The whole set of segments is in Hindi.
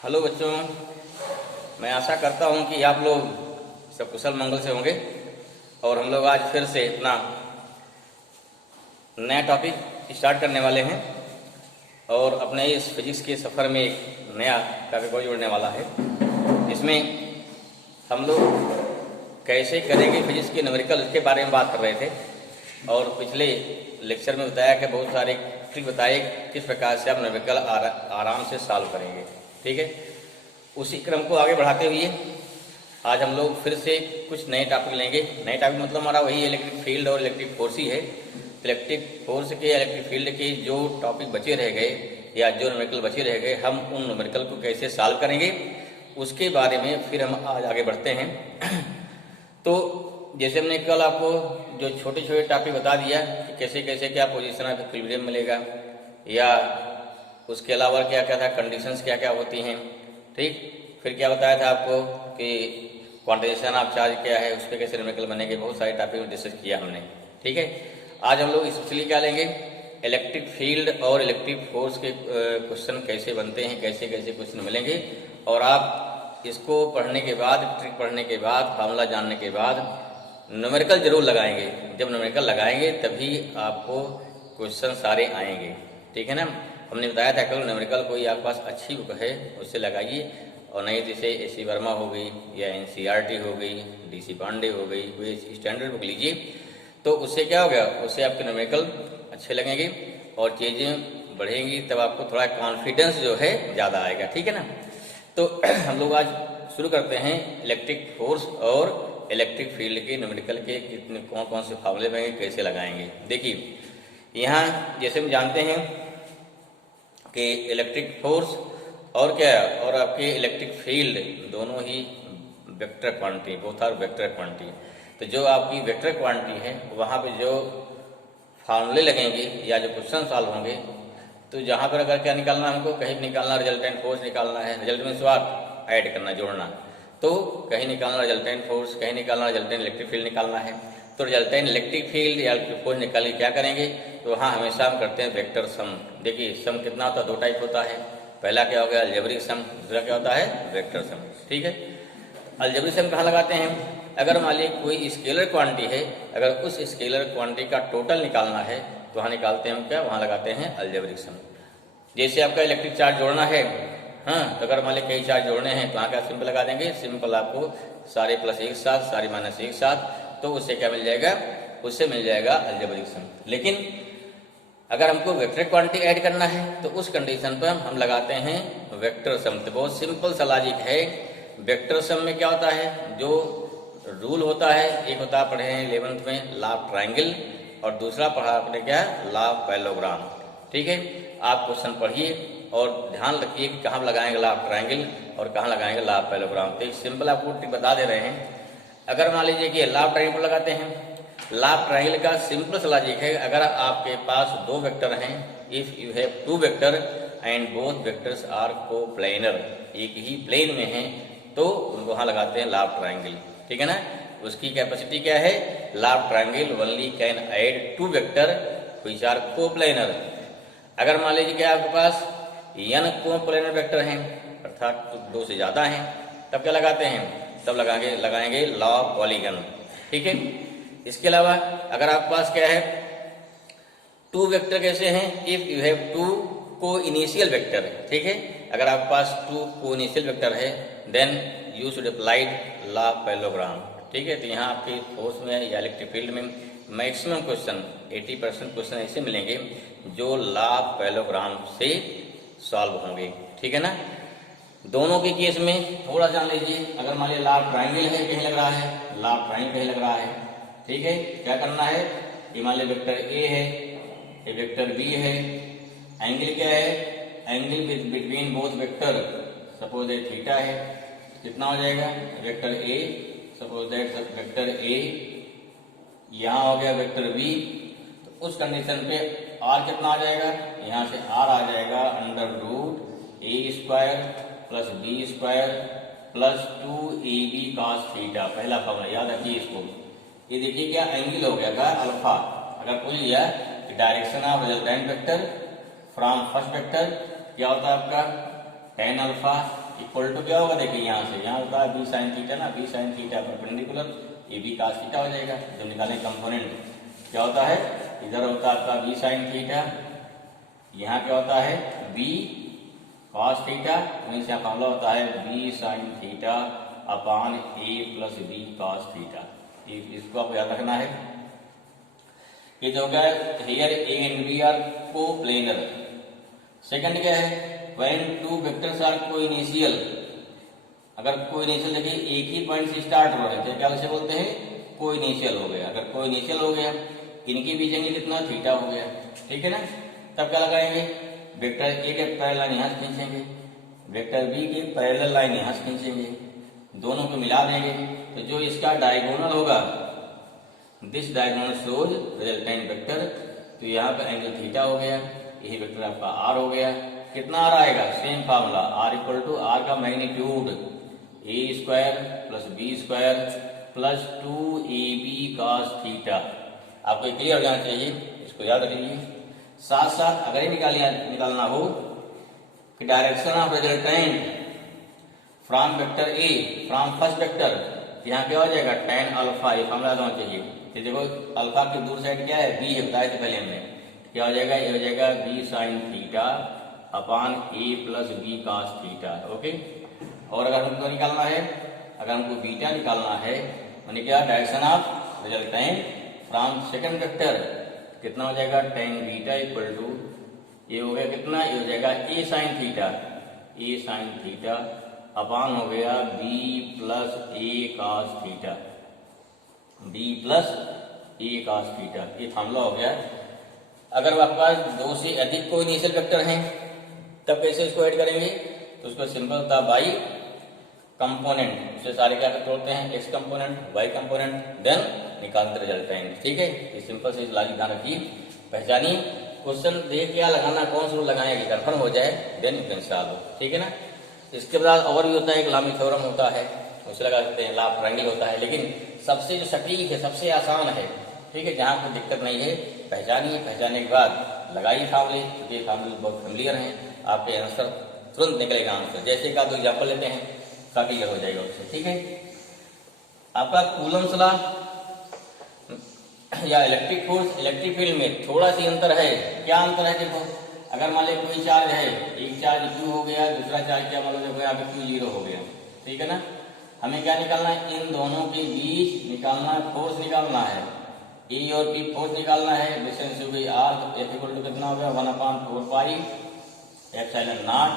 हेलो बच्चों, मैं आशा करता हूँ कि आप लोग सब कुशल मंगल से होंगे। और हम लोग आज फिर से अपना नया टॉपिक स्टार्ट करने वाले हैं और अपने इस फिजिक्स के सफ़र में एक नया टॉपिक और जोड़ने वाला है। इसमें हम लोग कैसे करेंगे फिजिक्स के न्यूमेरिकल के बारे में बात कर रहे थे और पिछले लेक्चर में बताया कि बहुत सारे ट्रिक बताए किस प्रकार से आप न्यूमेरिकल आराम से सॉल्व करेंगे। ठीक है, उसी क्रम को आगे बढ़ाते हुए आज हम लोग फिर से कुछ नए टॉपिक लेंगे। नए टॉपिक मतलब हमारा वही इलेक्ट्रिक फील्ड और इलेक्ट्रिक फोर्स ही है। इलेक्ट्रिक फोर्स के इलेक्ट्रिक फील्ड के जो टॉपिक बचे रह गए या जो न्यूमेरिकल बचे रह गए, हम उन न्यूमेरिकल को कैसे सॉल्व करेंगे उसके बारे में फिर हम आज आगे बढ़ते हैं। तो जैसे हमने कल आपको जो छोटे छोटे टॉपिक बता दिया कि कैसे कैसे क्या पोजीशन आपको इक्विलिब्रियम मिलेगा, या उसके अलावा क्या क्या था, कंडीशंस क्या क्या होती हैं। ठीक, फिर क्या बताया था आपको कि क्वांटाइजेशन ऑफ चार्ज क्या है, उस पर कैसे न्यूमेरिकल बनेंगे। बहुत सारे टॉपिक डिस्कस किया हमने। ठीक है, आज हम लोग स्पेशली क्या लेंगे, इलेक्ट्रिक फील्ड और इलेक्ट्रिक फोर्स के क्वेश्चन कैसे बनते हैं, कैसे कैसे क्वेश्चन मिलेंगे। और आप इसको पढ़ने के बाद, ट्रिक पढ़ने के बाद, फार्मूला जानने के बाद न्यूमेरिकल जरूर लगाएंगे। जब न्यूमेरिकल लगाएंगे तभी आपको क्वेश्चन सारे आएंगे। ठीक है ना। हमने बताया था कल न्यूमेरिकल कोई आपके पास अच्छी बुक है उससे लगाइए, और नहीं जैसे AC वर्मा हो गई या NCERT हो गई, DC पांडे हो गई, कोई स्टैंडर्ड बुक लीजिए। तो उससे क्या हो गया, उससे आपके न्यूमेरिकल अच्छे लगेंगे और चीज़ें बढ़ेंगी, तब आपको थोड़ा कॉन्फिडेंस जो है ज़्यादा आएगा। ठीक है ना। तो हम लोग आज शुरू करते हैं इलेक्ट्रिक फोर्स और इलेक्ट्रिक फील्ड के न्यूमेरिकल के कितने कौन कौन से फार्मूले बनेंगे, कैसे लगाएंगे। देखिए, यहाँ जैसे हम जानते हैं कि इलेक्ट्रिक फोर्स और क्या और आपके इलेक्ट्रिक फील्ड दोनों ही vector quantity, both are vector quantity. तो जो आपकी वेक्टर क्वांटिटी है वहाँ पे जो फार्मूले लगेंगे या जो क्वेश्चन सॉल्व होंगे, तो जहाँ पर अगर क्या निकालना है हमको, कहीं निकालना रिजल्टेंट फोर्स निकालना है, रिजल्ट में स्वाद ऐड करना, जोड़ना। तो कहीं निकालना रिजल्टेंट फोर्स, कहीं निकालना रिजल्टेंट इलेक्ट्रिक फील्ड निकालना है। तो रिजल्टेंट इलेक्ट्रिक फील्ड या इलेक्ट्रिक फोर्स निकाल के क्या करेंगे, तो हाँ हमेशा हम करते हैं वेक्टर सम। देखिए, सम कितना होता है, दो टाइप होता है। पहला क्या हो गया, अलजेब्रिक सम, दूसरा क्या होता है, वेक्टर सम। ठीक है, अलजेब्रिक सम कहाँ लगाते हैं, अगर मान लीजिए कोई स्केलर क्वांटिटी है, अगर उस स्केलर क्वांटिटी का टोटल निकालना है तो वहाँ निकालते हैं हम क्या, वहाँ लगाते हैं अलजेब्रिक सम। जैसे आपका इलेक्ट्रिक चार्ज जोड़ना है, हाँ, तो अगर मान लीजिए कई चार्ज जोड़ने हैं तो वहाँ क्या सिंपल लगा देंगे, सिंपल आपको सारे प्लस एक साथ, सारे माइनस एक साथ, तो उससे क्या मिल जाएगा, उससे मिल जाएगा अलजेब्रिक सम। लेकिन अगर हमको वेक्टर क्वांटिटी ऐड करना है तो उस कंडीशन पर हम लगाते हैं वेक्टर सम। तो बहुत सिंपल सा लॉजिक है। वेक्टर सम में क्या होता है, जो रूल होता है, एक होता है पढ़े हैं 11th में लॉ ऑफ ट्रायंगल, और दूसरा पढ़ा आपने क्या, लॉ ऑफ पैरेललोग्राम। ठीक है, आप क्वेश्चन पढ़िए और ध्यान रखिए कि कहाँ लगाएंगे लॉ ऑफ ट्रायंगल और कहाँ लगाएंगे लॉ ऑफ पैरेललोग्राम। तो एक सिंपल आपको ट्रिक बता दे रहे हैं। अगर मान लीजिए कि लॉ ऑफ ट्रायंगल लगाते हैं, लॉ ऑफ ट्रायंगल का सिंपल सा लॉजिक है, अगर आपके पास दो वेक्टर हैं, if you have two vector and both vectors are coplanar, एक ही प्लेन में हैं, तो उनको वहाँ लगाते हैं लॉ ऑफ ट्रायंगल। ठीक है ना। उसकी कैपेसिटी क्या है, law of triangle only can add two vector which are coplanar. अगर मान लीजिए कि आपके पास n कोप्लेनर वेक्टर हैं, अर्थात दो से ज़्यादा हैं, तब क्या लगाते हैं, तब लगाएंगे लॉ ऑफ पॉलीगन। ठीक है। इसके अलावा अगर आपके पास क्या है, टू वेक्टर कैसे हैं, if you have two coinitial vector. ठीक है, अगर आपके पास टू को इनिशियल वेक्टर है then you should applied law of parallelogram. ठीक है, तो यहाँ आपके फोर्स में या इलेक्ट्रिक फील्ड में मैक्सिमम क्वेश्चन 80% क्वेश्चन ऐसे मिलेंगे जो लॉ ऑफ पैरेललोग्राम से सॉल्व होंगे। ठीक है ना। दोनों के केस में थोड़ा जान लीजिए, अगर मान लीजिए लॉ ऑफ ट्रायंगल है कहीं लग रहा है, लॉ ऑफ ट्रायंगल कहीं लग रहा है। ठीक है, क्या करना है, ये मान लीजिए वेक्टर A है, ये वेक्टर B है, एंगल क्या है, angle between both vector suppose that theta है, कितना हो जाएगा, vector A, suppose that vector A, यहाँ हो गया वेक्टर B, तो उस कंडीशन पे R कितना आ जाएगा, यहाँ से R आ जाएगा under root A² plus B² plus 2AB cos थीटा। पहला फॉर्मूला याद रखिए इसको। ये देखिए क्या एंगल हो गया था अल्फा। अगर कोई लिया कि direction of resultant vector from first vector क्या होता है आपका, tan अल्फा इक्वल टू क्या होगा, देखिए यहाँ से यहाँ होता है बी साइन थीटा ना, B sine theta perpendicular A B cos theta हो जाएगा। जब निकालें कंपोनेंट क्या होता है, इधर होता है आपका बी साइन थीटा, यहाँ क्या होता है बी कॉस थीटा, मीन्स यहाँ फॉर्मूला होता है B sine theta upon A plus B cos theta. इसको आपको याद रखना है। ये जो क्या है, here A and B are coplanar. Second क्या है, when two vectors are coinitial, अगर कोइनिशियल देखिए एक ही पॉइंट से स्टार्ट हो रहे हैं तो क्या उसे बोलते हैं, कोइनिशियल हो गया। अगर कोइनिशियल हो गया, इनके बीच एंगल कितना, थीटा हो गया, ठीक है ना। तब क्या लगाएंगे, वेक्टर ए के पैरेलल लाइन यहाँ से खींचेंगे, वेक्टर बी के पैरेलल लाइन यहाँ से खींचेंगे, दोनों को मिला देंगे तो जो इसका डायगोनल होगा, this diagonal shows resultant vector, तो यहाँ पर एंगल थीटा हो गया, यही वेक्टर आपका आर हो गया। कितना आर आएगा, same formula, R equal to R का magnitude A square plus B square plus 2ab cos theta. आपको क्लियर हो जाना चाहिए, इसको याद रखिए। साथ साथ अगर ये निकालना हो कि direction of resultant from vector A from first vector, यहाँ क्या हो जाएगा tan अल्फा, ये फार्मूला होना चाहिए। तो देखो अल्फा की दूर साइड क्या है, बी है, बताया था पहले हमने, क्या हो जाएगा, ये हो जाएगा B sine theta upon A plus B cos theta. Okay, और अगर हमको निकालना है, अगर हमको बीटा निकालना है, यानी क्या, direction of resultant from second vector, कितना हो जाएगा tan बीटा इक्वल टू, ये हो गया कितना, ये हो जाएगा ए साइन थीटा, ए साइन थीटा अपान हो गया बी प्लस ए कॉस थीटा, बी प्लस ए कॉस थीटा। ये फार्मूला हो गया। अगर आपके पास दो से अधिक कोई इनिशियल वेक्टर हैं तब कैसे इसको ऐड करेंगे, तो उसको सिंपल था बाई कंपोनेंट, उससे सारे क्या तोड़ते हैं, X component Y component, then निकालते रिजल्टेंट। ठीक है, ये सिंपल से लाजिक ध्यान रखिए, पहचानिए, क्वेश्चन देख क्या लगाना, कौन सा रूल लगाए कि कंफर्म हो जाए, देन यू कैन सॉल्व। ठीक है ना। इसके बाद और भी होता है, एक लामी थ्योरम होता है, उसे लगा सकते हैं, ला ऑफ ट्रायंगल होता है, लेकिन सबसे जो सटीक है, सबसे आसान है, ठीक है, जहाँ कोई दिक्कत नहीं है, पहचानिए, पहचानने के बाद लगाइए फार्मूले, क्योंकि ये फार्मूले बहुत फेमिलियर हैं, आपके आंसर तुरंत निकलेगा आंसर। जैसे का दो एग्जाम्पल लेते हैं, का क्लियर हो जाएगा उससे। ठीक है, आपका कूलम्स लॉ या इलेक्ट्रिक फोर्स इलेक्ट्रिक फील्ड में थोड़ा सी अंतर है। क्या अंतर है, देखो, अगर मान लो कोई चार्ज है, एक चार्ज Q हो गया, दूसरा चार्ज क्या मान लो देखो यहाँ पे Q0 हो गया, ठीक है ना। हमें क्या निकालना है, इन दोनों के बीच निकालना है, फोर्स निकालना है, E और P फोर्स निकालना है, डिस्टेंस हो गई R, तो F इक्वल टू कितना हो गया 1/4 pi epsilon not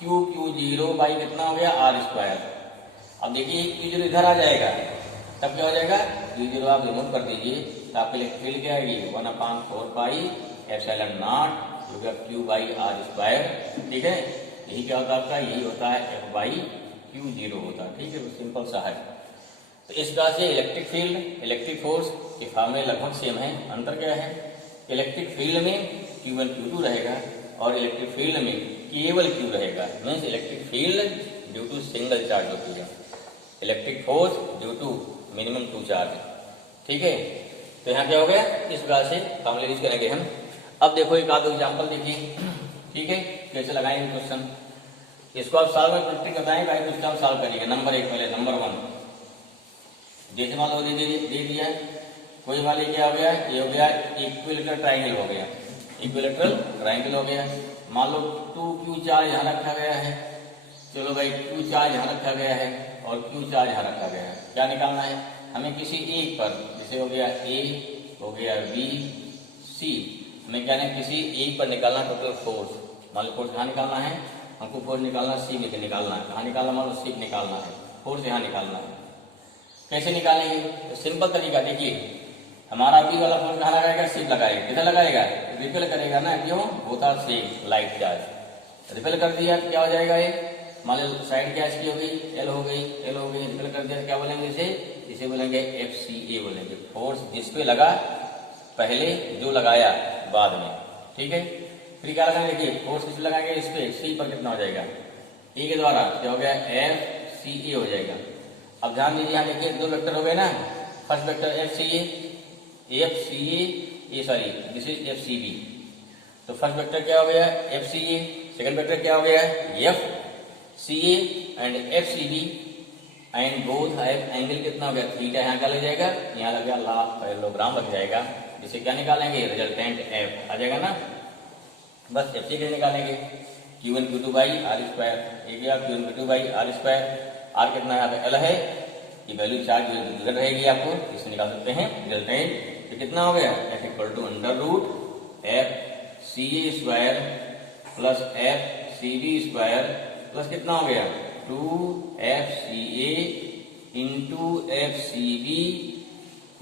Q0 by कितना हो गया R स्क्वायर। अब देखिए Q0 इधर आ जाएगा, तब क्या हो जाएगा, Q0 आप रिमूव कर दीजिए, तो आपके लिए फील्ड क्या आएगी 1/4 pi epsilon not Q by R square. ठीक है, यही क्या होता है आपका, यही होता है F बाई Q0 होता है। ठीक है, सिंपल सा है। तो इस प्रकार से इलेक्ट्रिक फील्ड इलेक्ट्रिक फोर्स के फार्मूले लगभग सेम है। अंतर क्या है, इलेक्ट्रिक फील्ड में Q1 Q2 रहेगा और इलेक्ट्रिक फील्ड में केवल Q रहेगा। Means electric field due to single charge होती है, electric force due to minimum 2 charge. ठीक है, तो यहाँ क्या हो गया, इस प्रकार से फार्मूले यूज करेंगे हम। अब देखो एक आध एग्जाम्पल देखिए, ठीक है, कैसे लगाएंगे क्वेश्चन। इसको आप सॉल्व में प्रैक्टिस बताएं, भाई क्वेश्चन आप सॉल्व करिएगा। नंबर 1 पहले, नंबर 1 जैसे मान लो दे दिया, कोई मान लीजिए क्या हो गया, ये हो गया इक्विलेटरल ट्रायंगल हो गया, इक्विलेटरल ट्रायंगल हो गया। मान लो 2Q चार्ज यहाँ रखा गया है, चलो भाई Q चार्ज यहाँ रखा गया है और Q चार्ज यहाँ रखा गया है। क्या निकालना है हमें, किसी एक पर, जैसे हो गया A, हो गया B, C, हमें क्या है किसी एक पर निकालना टोटल फोर्स। मान लो फोर्स कहाँ निकालना है, हमको फोर्स निकालना C में निकालना है, कहाँ निकालना, मान लो C निकालना है, फोर्स यहाँ निकालना है। कैसे निकालेंगे, तो सिंपल तरीका देखिए, हमारा बी वाला फोर्स कहाँ लगाएगा, C लगाएगा, किधर लगाएगा, रिपेल करेगा ना, क्यों, होता से लाइट चार्ज, रिपेल कर दिया, क्या हो जाएगा, ये मान लो साइड क्या इसकी हो गई, L हो गई, L हो गई, रिपेल कर दिया, क्या बोलेंगे इसे बोलेंगे FCA बोलेंगे, फोर्स जिस पे लगा पहले, जो लगाया बाद में। ठीक है, फिर क्या लगाएंगे, देखिए फोर्स किस लगाएंगे, इस पे C पर कितना हो जाएगा, A के द्वारा क्या हो गया FCA हो जाएगा। अब ध्यान दीजिए, यहाँ देखिए दो वेक्टर हो गए ना, फर्स्ट वेक्टर FCA, ये सॉरी दिस इज FCB, तो फर्स्ट वेक्टर क्या हो गया FCA, सेकंड वेक्टर क्या हो गया C A and F C B and both have angle कितना हो गया थीटा, यहाँ क्या लग जाएगा, यहाँ लग गया पैरेललोग्राम लग जाएगा, जिसे क्या निकालेंगे रिजल्टेंट एफ आ जाएगा ना। बस एफ सी के निकालेंगे Q1 Q2 by are square, ये गया Q1 Q2 by are square, are कितना यहाँ पे एल है, ये वैल्यू चार्ज गुजर रहेगी आपको, इसे निकाल सकते हैं रिजल्टेंट। तो कितना हो गया F equal to under root F C A square plus F C B square plus कितना हो गया 2FCA इंटू FCB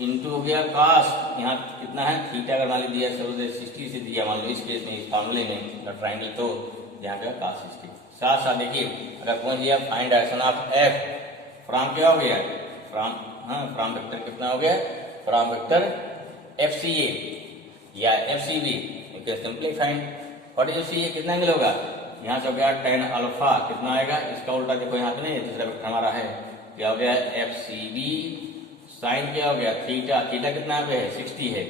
इंटू हो गया कास, यहाँ कितना है थीटा अगर मान लीजिए 60 से दिया मान लो इस केस में, इस फार्मूले में ट्राइंगल, तो यहाँ पे कास 60। साथ साथ देखिए अगर पूछ लिया find direction of F from क्या हो गया फ्रॉम वेक्टर कितना हो गया फ्रॉम वेक्टर FCA या FCB, you can simply find what is FCA, कितना एंगल होगा, यहाँ से हो गया tan अल्फा, कितना आएगा इसका उल्टा देखो यहाँ पे नहीं, दूसरा वेक्टर हमारा है क्या हो गया FCB साइन क्या हो गया थीटा, थीटा कितना पे है 60 है,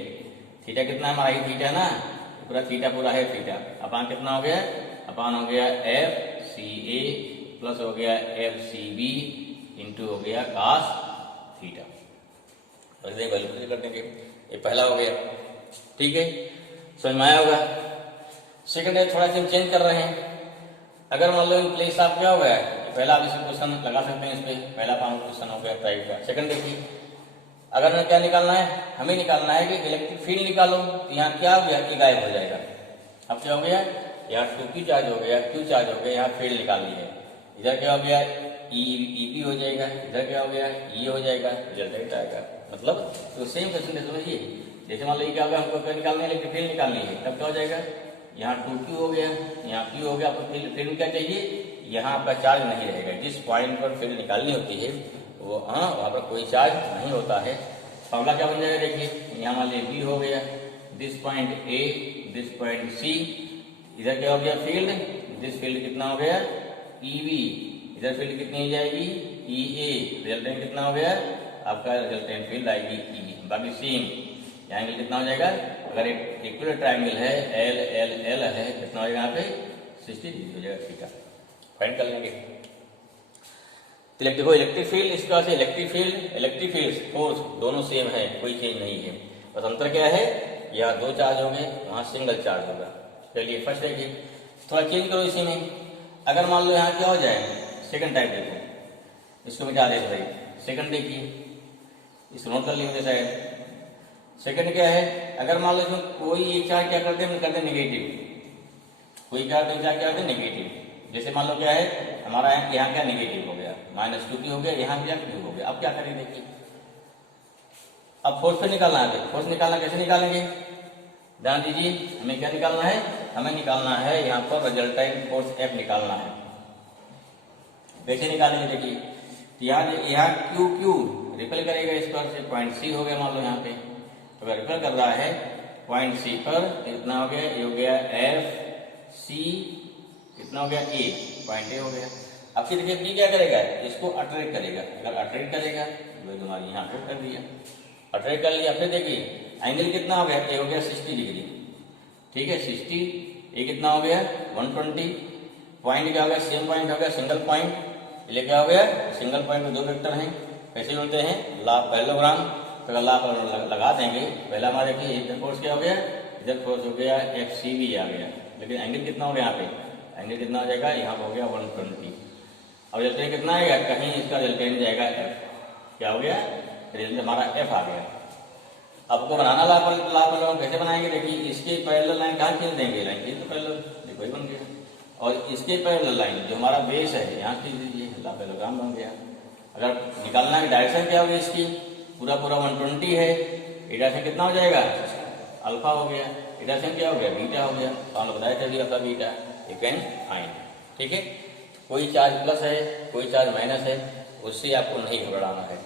थीटा कितना हमारा ही थीटा ना, पूरा थीटा पूरा है थीटा, अपान कितना हो गया, अपान हो गया FCA प्लस हो गया FCB इंटू हो गया cos थीटा। वैल्यू कर देंगे, ये पहला हो गया, ठीक है समझ में आया होगा। सेकंड है थोड़ा सा चेंज कर रहे हैं, अगर मान लो इन प्लेस आप क्या हो गया पहला आप इसे क्वेश्चन लगा सकते हैं, इस पे पहला क्वेश्चन हो गया टाइप का। सेकंड देखिए अगर हमें क्या निकालना है, हमें निकालना है कि इलेक्ट्रिक फील्ड निकालो, तो यहाँ क्या हो गया ये गायब हो जाएगा, अब क्या हो गया यहाँ 2Q चार्ज हो गया, Q चार्ज हो गया, यहाँ फील्ड निकालनी है, इधर क्या हो गया EP हो जाएगा, इधर क्या हो गया E हो जाएगा, रिजल्टेंट आएगा, मतलब तो सेम क्वेश्चन समझिए, जैसे मान लो क्या हो गया हमको क्या निकालना है इलेक्ट्रिक फील्ड निकालनी है, तब क्या हो जाएगा यहाँ 2Q हो गया, यहाँ Q हो गया, आपको फील्ड क्या चाहिए, यहाँ आपका चार्ज नहीं रहेगा, जिस पॉइंट पर फील्ड निकालनी होती है वो वहाँ पर कोई चार्ज नहीं होता है। फॉर्मूला क्या बन जाएगा देखिए, यहाँ मान लीजिए B हो गया, this point A this point C, इधर क्या हो गया फील्ड, दिस फील्ड कितना हो गया EB, इधर फील्ड कितनी हो जाएगी EA, रिजल्टेंट कितना हो गया आपका रिजल्टेंट फील्ड आएगी EB, बाकी सेम एंगल कितना हो जाएगा, अगर एक इक्वल ट्रायंगल है L है कितना हो जाएगा यहाँ पे 60 डिग्री हो जाएगा, ठीक है फाइंड कर लेंगे। देखो इलेक्ट्रिक फील्ड इसके बाद इलेक्ट्रिक फील्ड फोर्स दोनों सेम है, कोई चेंज नहीं है, बस अंतर क्या है यहाँ 2 चार्ज होंगे वहाँ सिंगल चार्ज होगा। चलिए फर्स्ट देखिए थोड़ा चेंज करो इसी में, अगर मान लो यहाँ क्या हो जाए सेकंड टाइप, देखो इसको मिटा दे भाई, सेकंड देखिए इसको नोट कर लिए शायद। सेकंड क्या है, अगर मान लो इसमें कोई एक चार्ज क्या करते हैं नेगेटिव, कोई क्या करते हैं नेगेटिव, जैसे मान लो क्या है हमारा यहाँ क्या नेगेटिव हो गया -2Q हो गया, यहाँ क्या Q हो गया, अब क्या करेंगे देखिए, अब फोर्स पे निकालना है, फोर्स निकालना कैसे निकालेंगे ध्यान दीजिए, हमें क्या निकालना है, हमें निकालना है यहाँ पर रिजल्टेंट फोर्स F निकालना है, कैसे निकालेंगे देखिए, यहाँ Q रिपेल करेगा इस पर से पॉइंट C हो गया मान लो यहाँ पे, तो अगर रिपेल कर रहा है पॉइंट C पर कितना हो गया, ये हो गया FC कितना हो गया A, पॉइंट A हो गया। अब फिर देखिए B क्या करेगा, इसको अट्रैक्ट करेगा, अगर अट्रैक्ट करेगा तो तुम्हारी यहाँ अट्रैक्ट कर दिया, अट्रैक्ट कर लिया, फिर देखिए एंगल कितना हो गया, A हो गया 60 डिग्री, ठीक है 60, A कितना हो गया 120, पॉइंट क्या हो गया सेम पॉइंट हो गया सिंगल पॉइंट, इसलिए क्या हो गया सिंगल पॉइंट में 2 वेक्टर हैं, कैसे जोड़ते हैं ला पैरेललोग्राम, तो अगर ला पर लगा देंगे, पहला हमारे देखिए इधर फोर्स क्या हो गया, इधर फोर्स हो गया FCB आ गया, लेकिन एंगल कितना हो गया यहाँ पे, एंगल कितना हो जाएगा यहाँ हो गया 120, अब रिजल्टेंट कितना आएगा, कहीं इसका रिजल्टेंट जाएगा F, क्या हो गया रिजल्ट हमारा F आ गया। आपको बनाना ला पर कैसे बनाएंगे देखिए, इसके पैरेलल लाइन कहाँ खींच देंगे, लाइन खींच तो पैरेलल देखो ही बन गया, और इसके पैरेलल लाइन जो हमारा बेस है यहाँ खींच दीजिए, ला पैरेललोग्राम बन गया। अगर निकालना है डायरेक्शन क्या होगी इसकी, पूरा 120 है, डायरेक्शन कितना हो जाएगा अल्फा हो गया, डायरेक्शन क्या हो गया बीटा हो गया, तो हमने बताया था alpha beta you can find, ठीक है कोई चार्ज प्लस है कोई चार्ज माइनस है, उससे आपको नहीं घबराना है,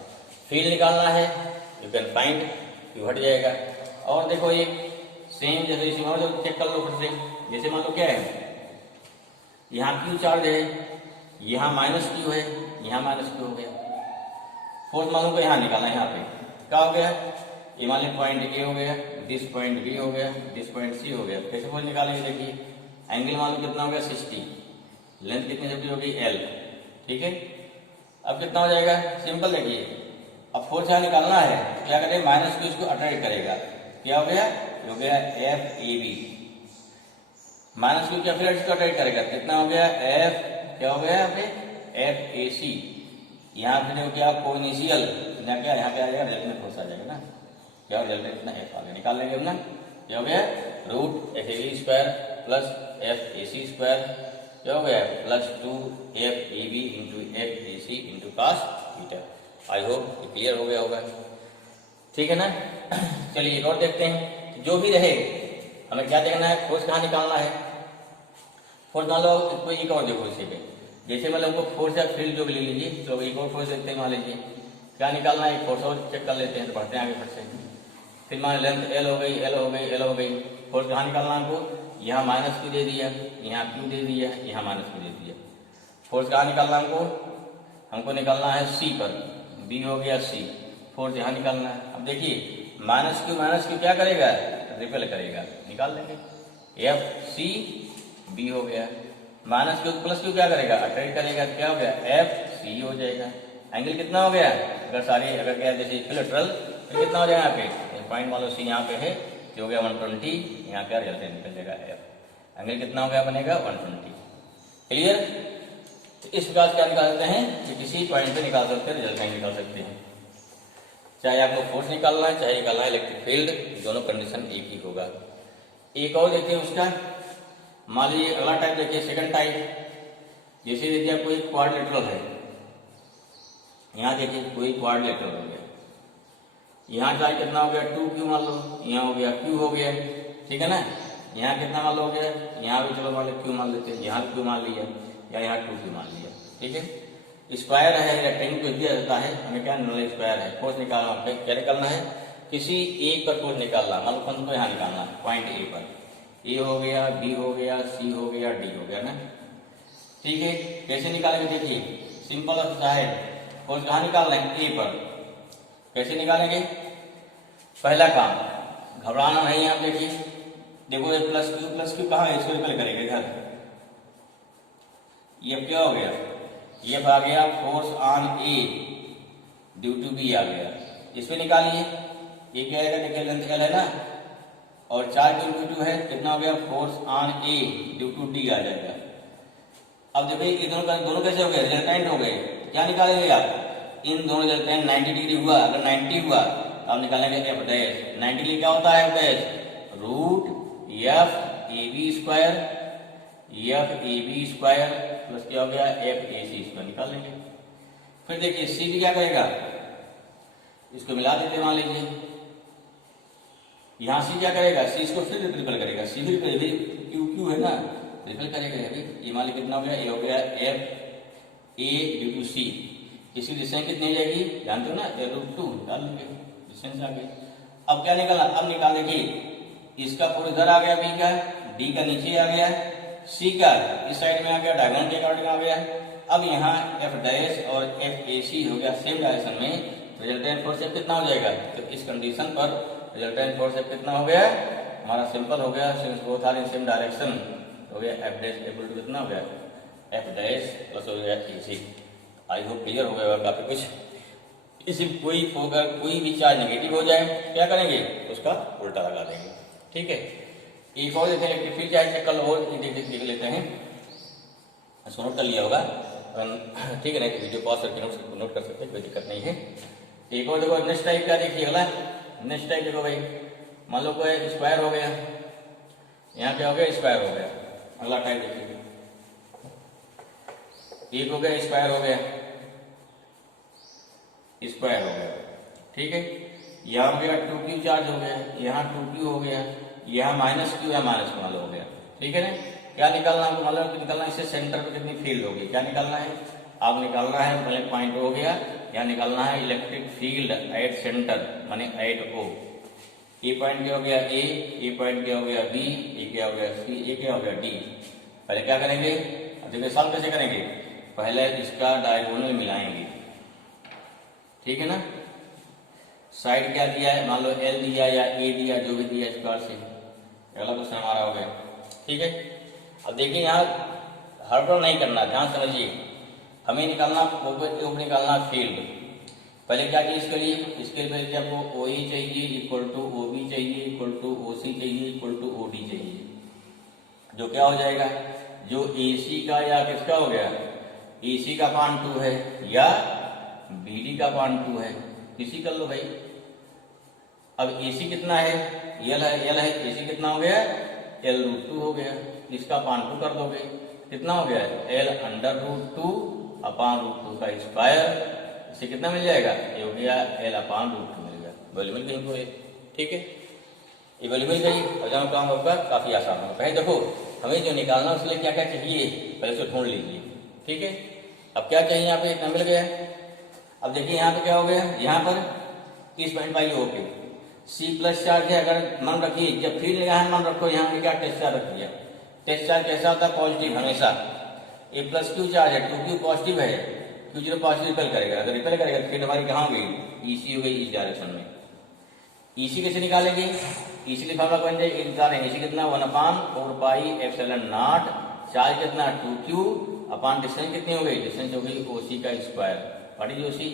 फील्ड निकालना है यू कैन फाइंड, यू हट जाएगा। और देखो ये सेम जैसे इसी में चेक कर लो फिर से, जैसे मान लो क्या है यहाँ Q चार्ज है, यहाँ -Q है, यहाँ -Q हो गया, फोर्स मान लो यहाँ निकालना है, यहाँ पे क्या हो गया, ये मान लो पॉइंट A हो गया, दिस पॉइंट B हो गया, दिस पॉइंट C हो गया, कैसे फोर्स निकालेंगे देखिए, एंगल मान लो कितना हो गया 60, लेंथ कितनी सेपरेट होगी, L, ठीक है। अब कितना हो जाएगा, सिंपल देखिए, अब फोर्स यहाँ निकालना है, क्या करेगा, माइनस को इसको अट्रैक्ट करेगा, क्या हो गया, हो गया FAB, माइनस को क्या फिर इसको अट्रैक्ट करेगा, कितना हो गया F, क्या हो गया यहाँ पे FAC, यहाँ पे हो गया कोइनिशियल, क्या यहाँ पे आ जाएगा रिजल्टेंट फोर्स आ जाएगा ना, क्या रिजल्टेंट इतना F आ गया, निकाल लेंगे अपना, क्या हो गया root FAB square plus FAC square, क्या हो गया plus 2FAB into FAC into cos थीटा। आई होप ये क्लियर हो गया होगा, ठीक है ना। चलिए एक और देखते हैं, जो भी रहे हमें क्या देखना है, फोर्स कहाँ निकालना है। फोर्स मान लो कोई एक और देखो इसी पे, जैसे मतलब हमको फोर्स या फील्ड जो भी ले लीजिए, तो एक और फोर्स देखते हैं, मान लीजिए क्या निकालना है, फोर्स और चेक कर लेते हैं, तो बढ़ते हैं आगे फट से। फिर मान लेंथ L हो गई, L हो गई, L हो गई, फोर्स कहाँ निकालना हमको, यहाँ माइनस क्यू दे दिया, यहाँ क्यू दे दिया, यहाँ माइनस क्यू दे दिया। फोर्स कहाँ निकालना हमको निकालना है C पर, B हो गया C, फोर्स यहाँ निकालना है। अब देखिए माइनस क्यू क्या करेगा, रिपेल करेगा, निकाल लेंगे, FC B हो गया, माइनस क्यू प्लस क्यू क्या करेगा, अट्रैक्ट करेगा, क्या हो गया FC हो जाएगा। एंगल कितना हो गया, अगर क्या जैसे इक्विलैटरल, तो कितना हो जाएगा यहाँ पे, पॉइंट मान लो C यहाँ पे है, जो हो गया 120, यहाँ क्या रिजल्टेंट निकल जाएगा F, एंगल कितना हो गया बनेगा 120। क्लियर। तो इस प्रकार क्या निकाल सकते हैं कि किसी पॉइंट पे निकाल सकते हैं, रिजल्टेंट निकाल सकते हैं, चाहे आपको फोर्स निकालना है चाहे निकालना है इलेक्ट्रिक फील्ड, दोनों कंडीशन एक ही होगा। एक और देखिए उसका, मान लीजिए अगला टाइप देखिए, सेकंड टाइप, जैसे देखिए आपको एक क्वाड्रिलेटरल है, यहाँ देखिए कोई क्वाड्रिलेटरल हो गया, यहाँ चाहे कितना हो गया 2Q मान लो, यहाँ हो गया Q हो गया, ठीक है ना, यहाँ कितना मान लो हो गया, यहाँ भी चलो मान लो Q मान लेते हैं, यहाँ Q मान लिया या यहाँ 2Q मान लिया, ठीक है। स्क्वायर है, रेक्टेंगल को दिया जाता है, हमें क्या निकालना, स्क्वायर है, फोर्स निकालना, क्या निकालना है, किसी एक पर फोर्स निकालना, मान लो कौन को यहाँ निकालना है, पॉइंट A पर, A हो गया, B हो गया, C हो गया, D हो गया ना, ठीक है। कैसे निकालेंगे देखिए, सिंपल सा है, फोर्स कहाँ निकालना है, A पर, कैसे निकालेंगे, पहला काम घबराना नहीं है, आप देखिए देखो ये प्लस क्यू कहाँ है, इसको रिपेल करेंगे घर, ये क्या हो गया, ये आ गया force on A due to B आ गया, इस पे निकालिए, ये क्या आएगा, देखिए लेंथ L है ना, और 4Q है, कितना हो गया force on A due to D आ जाएगा। अब देखिए ये दोनों कैसे हो गए, रिजल्टेंट हो गए, क्या निकालेंगे आप, इन दोनों रिजल्टेंट 90 डिग्री हुआ, अगर 90 हुआ तो आप निकालेंगे F डैश, 90 डिग्री क्या होता है F dash, root FAB square, FAB square plus क्या हो गया FAC स्क्वायर, निकाल लेंगे। फिर देखिए C भी क्या करेगा, इसको मिला देते मान लीजिए, यहाँ C क्या करेगा, C इसको फिर रिपल करेगा, C भी Q है ना, रिपल करेगा, ये मान लीजिए कितना हो गया, ये हो गया FA ड्यू टू C, इसकी डिस्टेंस कितनी हो जाएगी, जानते हो ना, √2 डाल लेंगे, डिस्टेंस आ गई। अब क्या निकालना, अब निकाल देखिए, इसका फोर्स इधर आ गया, B का, D का नीचे आ गया, C का इस साइड में आ गया, डायगोनल के अकॉर्डिंग आ गया। अब यहाँ F डैश और FAC हो गया सेम डायरेक्शन में, रिजल्टेंट फोर्स कितना हो जाएगा, तो इस कंडीशन पर रिजल्टेंट फोर्स कितना हो गया, हमारा सिंपल हो गया, since both are in same direction, हो गया F डैश इक्वल टू कितना हो गया, F डैश प्लस हो गया AC। आई होप क्लियर हो गया होगा काफी कुछ। इसी कोई भी चार्ज नेगेटिव हो जाए क्या करेंगे, उसका उल्टा लगा देंगे, ठीक है। एक और देखें इलेक्ट्रिक फील्ड चार्ज कल और देख लेते हैं, इसको नोट कर लिया होगा, ठीक है, नहीं तो वीडियो पॉज करके नोट कर सकते हैं, कोई दिक्कत नहीं है। एक और देखो नेक्स्ट टाइप क्या देखिए, अगला नेक्स्ट टाइप देखो भाई, मान लो कोई स्क्वायर हो गया, यहाँ क्या हो गया, स्क्वायर हो गया, अगला टाइप देखिए, एक हो गया स्क्वायर हो गया, स्क्वायर हो गया, ठीक है। यहाँ हो गया 2Q चार्ज हो गया, यहाँ 2Q हो गया, यहाँ -Q या -Q मान लो हो गया, ठीक है ना। क्या निकालना हमको, मतलब निकालना इससे सेंटर पे कितनी फील्ड होगी, क्या निकालना है, आप निकालना है पहले पॉइंट हो गया, यहाँ निकालना है इलेक्ट्रिक फील्ड एट सेंटर माने एट O, ए पॉइंट क्या हो गया ए पॉइंट क्या हो गया B, ए क्या हो गया C, ए क्या हो गया D। पहले क्या करेंगे, देखिए सॉल्व कैसे करेंगे, पहले इसका डायगोनल मिलाएंगे, ठीक है ना। साइड क्या दिया है, मान लो L दिया या A दिया, जो भी दिया स्क्वायर से, अगला क्वेश्चन हमारा हो गया, ठीक है। अब देखिए यहाँ हड़बड़ नहीं करना, ध्यान समझिए। हमें निकालना ओप निकालना फील्ड। पहले क्या चीज करिए, इसके लिए पहले आपको ओ ई चाहिए इक्वल टू ओ बी चाहिए इक्वल टू ओ सी चाहिए इक्वल टू ओ डी चाहिए, जो क्या हो जाएगा, जो ए सी का या किसका हो गया, ए सी का पान 2 है या बी डी का पान 2 है, किसी कर लो भाई। अब ए सी कितना है, एल है, ए सी कितना हो गया, एल रूट 2 हो गया, इसका पान 2 कर दोगे, कितना हो गया, L under root 2 upon root 2 का स्क्वायर, इसे कितना मिल जाएगा, ये हो गया एल अपान रूट 2 मिल गया। वैल्यू मिल गई हमको ये, ठीक है, ये वैल्यू मिल गई। और जब काम होगा काफी आसान होगा। पहले देखो हमें जो निकालना उसके लिए क्या क्या चाहिए, पहले उसे ढूंढ लीजिए, ठीक है। अब क्या चाहिए, यहाँ पे इतना मिल गया। अब देखिए यहाँ पे क्या हो गया, यहाँ पर 30.5 हो गए, सी प्लस चार्ज है, अगर मन रखिए, जब फिर यहाँ मन रखो, यहाँ पे क्या टेस्ट चार्ज रख दिया, टेस्ट चार्ज कैसा होता है, पॉजिटिव हमेशा। ए प्लस क्यू चार्ज है, 2q पॉजिटिव है, Q0 पॉजिटिव रिपेल करेगा, अगर रिपेल करेगा तो फिर हमारी कहाँ हो गई, ईसी हो गई इस डायरेक्शन में। ईसी कैसे निकालेंगे, ईसी की फॉर्मूला बन जाए, ईसी कितना 1/4πε0, चार्ज कितना 2q अपान डिस्टेंस कितनी हो गई, डिस्टेंस हो गई ओसी का स्क्वायर, व्हाट इज ओसी,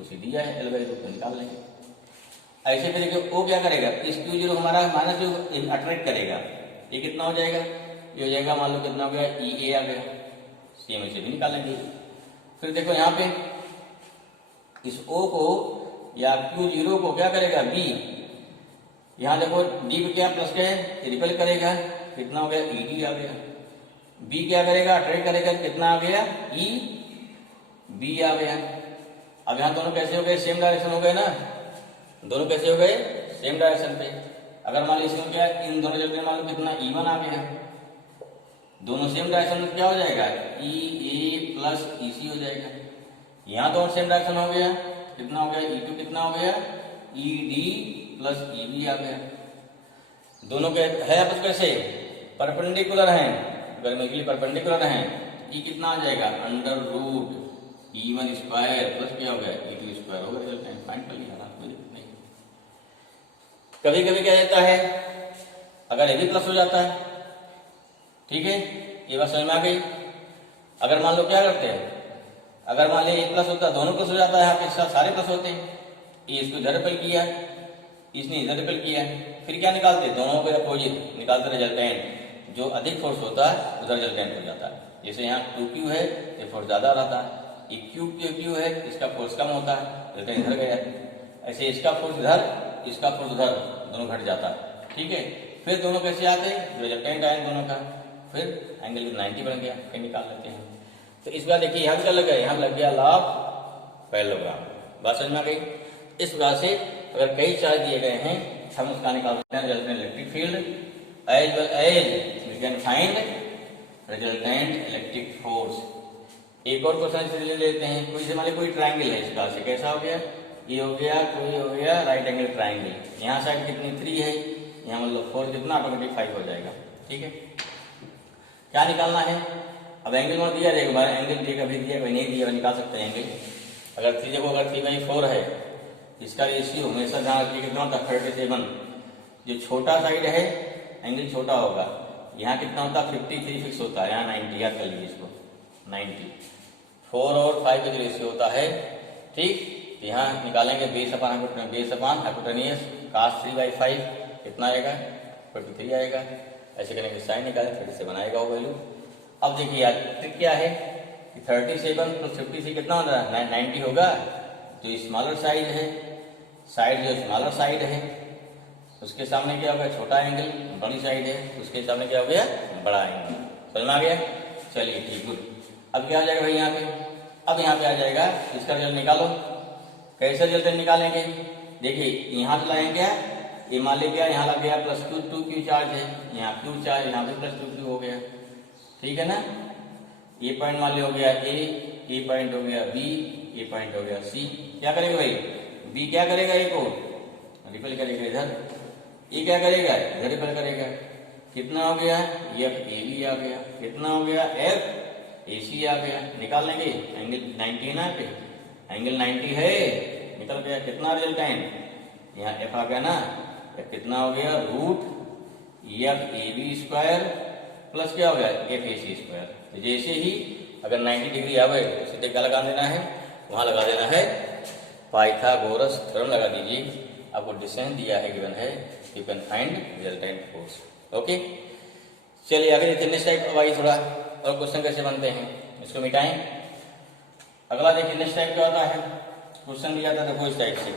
ओसी दिया है एल बाई रूट निकाल लेंगे। ऐसे तरीके ओ क्या करेगा, इस Q0 हमारा माइनस जो अट्रैक्ट करेगा, ये कितना हो जाएगा, ये हो जाएगा मान लो कितना हो गया, ई ए आ गया, सेम ऐसे भी निकालेंगे। फिर देखो यहाँ पे इस O को या Q0 को क्या करेगा, B, यहाँ देखो D पे क्या प्लस क्या है, रिपेल करेगा, कितना हो गया, ई डी आ गया। B क्या करेगा, अट्रैक्ट करेगा, कितना आ गया, ई बी आ गया। अब यहाँ दोनों कैसे हो गए, सेम डायरेक्शन हो गए ना, दोनों कैसे हो गए, सेम डायरेक्शन पे। अगर मान लो इसमें क्या, इन दोनों जगह मान लो कितना E1 आ गया, दोनों सेम डायरेक्शन में क्या हो जाएगा, ई ए प्लस ई सी हो जाएगा। यहाँ दोनों सेम डायरेक्शन हो गया, कितना हो गया, E2 कितना हो गया, E D plus E B आ गया। दोनों के है आपस कैसे, परपेंडिकुलर हैं, अगर इमेजली परपेंडिकुलर हैं, ई कितना आ जाएगा, under root E1 square plus क्या हो गया, E2 स्क्वायर हो गया, फाइंड कर लिया, कोई दिक्कत नहीं। कभी कभी क्या जाता है, अगर ये भी प्लस हो जाता है, ठीक है, ये बात समझ में आ गई। अगर मान लो क्या करते हैं, अगर मान लो ये प्लस होता है, दोनों प्लस हो जाता है, आपके साथ सारे प्लस होते हैं, ये इसको इधर रिपेल किया, इसने इधर रिपेल किया, फिर क्या निकालते हैं, दोनों को अपोजिट निकालते, रिजल्टेंट जो अधिक फोर्स होता है उधर रिजल्टेंट हो जाता है। जैसे यहाँ 2q है, ये फोर्स ज्यादा रहता है, ये q है, इसका फोर्स कम होता है, रिजल्टेंट इधर गया। ऐसे इसका फोर्स इधर, इसका फोर्स उधर, दोनों घट जाता है, ठीक है। फिर दोनों कैसे आते हैं, रिजल्टेंट आए दोनों का, फिर एंगल 90 बन गया, फिर निकाल लेते हैं। तो इस बार देखिए यहाँ क्या लग गया, यहाँ लग गया लॉ ऑफ पैरेललोग्राम, बात समझ में आ गई। इस प्रकार से अगर कई चार्ज दिए गए हैं, हम उसका निकालते हैं resultant electric field, as well as we can find resultant electric force. एक और क्वेश्चन ले लेते हैं, कोई मान कोई ट्राइंगल है, इस प्रकार से कैसा हो गया, ये हो गया, कोई हो गया राइट एंगल ट्राइंगल, यहाँ साइड कितनी 3 है, यहाँ मतलब फोर्स कितना ऑटोमेटिक 5 हो जाएगा, ठीक है। क्या निकालना है, अब एंगल में दिया जाएगा, एंगल दिया कभी दिया कभी नहीं दिया, निकाल सकते हैं एंगल। अगर 3 देखो, अगर 3/4 है, इसका रेशियो हमेशा ध्यान रखिए कितना होता है 37। जो छोटा साइड है एंगल छोटा होगा, यहाँ कितना होता है 53 फिक्स होता है, यहाँ 90, याद कर लीजिए इसको 90। 4 और 5 का जो रेशियो होता है, ठीक, यहाँ निकालेंगे बेस अपान हाइपोटेनियस cos 3/5 कितना आएगा, 43 आएगा। ऐसे करेंगे साइन निकालें, 37 आएगा वो वैल्यू। अब देखिए यार ट्रिक क्या है कि 37 + 53 कितना हो रहा है, 90 होगा। जो स्मॉलर साइड है, साइड जो स्मॉलर साइड है उसके सामने क्या होगा, छोटा एंगल, बड़ी साइड है उसके सामने क्या हो गया, बड़ा एंगल। समझ में आ गया, चलिए ठीक, गुड। अब क्या आ जाएगा भाई यहाँ पे, अब यहाँ पे आ जाएगा, इसका रिजल्ट निकालो। कैसे रिजल्ट निकालेंगे, देखिए यहाँ से लाएंगे क्या, ये मान लीजिए यहाँ लग गया +2q चार्ज है, यहाँ q चार्ज, यहाँ पे +2q हो गया, ठीक है ना। ये पॉइंट मान लिया हो गया A, ये पॉइंट हो गया B, ये पॉइंट हो गया C। क्या करेगा भाई, B क्या करेगा, A को रिपेल करेगा इधर, ये क्या करेगा, इधर रिपेल करेगा, कितना हो गया, F AB आ गया, कितना हो गया, F AC आ गया। निकाल लेंगे, एंगल 90 ना पे, एंगल 90 है, निकल गया, कितना रिजल्टेंट, यहाँ F आ गया ना, कितना हो गया, √F AB² प्लस क्या हो गया एफ ए सी स्क्वायर। तो जैसे ही अगर 90 डिग्री आवे तो सीधे क्या लगा देना है, वहाँ लगा देना है पाइथागोरस थ्योरम लगा दीजिए। आपको डिस्टेंस दिया है, गिवन है, you can find resultant force. Okay, चलिए आगे देखते हैं नेक्स्ट टाइप। अब आइए थोड़ा और क्वेश्चन कैसे बनते हैं इसको मिटाएं। अगला देखिए नेक्स्ट टाइप क्या होता है। क्वेश्चन दिया था देखो इस टाइप से,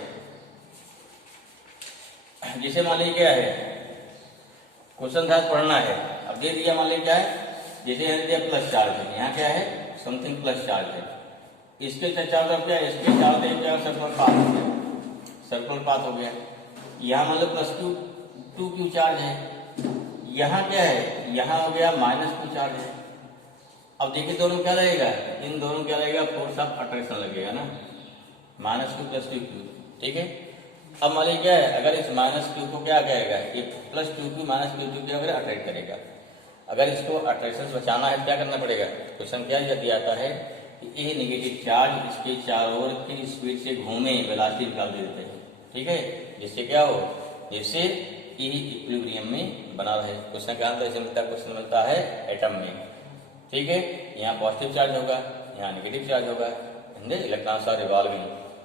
जिसे मान लीजिए क्या है क्वेश्चन था पढ़ना है। अब दे दिया मान लीजिए क्या है, जैसे यहाँ दिया प्लस चार्ज है, यहाँ क्या है समथिंग प्लस चार्ज है, इसके चार्ज अब क्या है, इसके चार्ज है क्या सर्कुलर पाथ हो गया, सर्कुलर पाथ हो गया। यहाँ मान लो प्लस क्यू 2q चार्ज है, यहाँ क्या है, यहाँ हो गया -q चार्ज है। अब देखिए दोनों क्या रहेगा, इन दोनों क्या रहेगा फोर्स ऑफ अट्रैक्शन लगेगा ना, -q + 2q। ठीक है, अब मान लीजिए क्या है, अगर इस -q को क्या कहेगा, ये +2q -q क्या करेगा अट्रैक्ट करेगा। अगर इसको अट्रैक्शन से बचाना है क्या करना पड़ेगा, क्वेश्चन क्या दिया जाता है कि ये नेगेटिव चार्ज इसके चारों ओर की स्पीड से घूमे, वेलोसिटी निकाल देते हैं। ठीक है, जिससे क्या हो, जिससे इक्विलिब्रियम में बना रहे। क्वेश्चन का आंसर ऐसे मिलता है, क्वेश्चन मिलता है एटम में। ठीक है, यहाँ पॉजिटिव चार्ज होगा, यहाँ नेगेटिव चार्ज होगा, इलेक्ट्रॉन्स आर रिवॉल्विंग।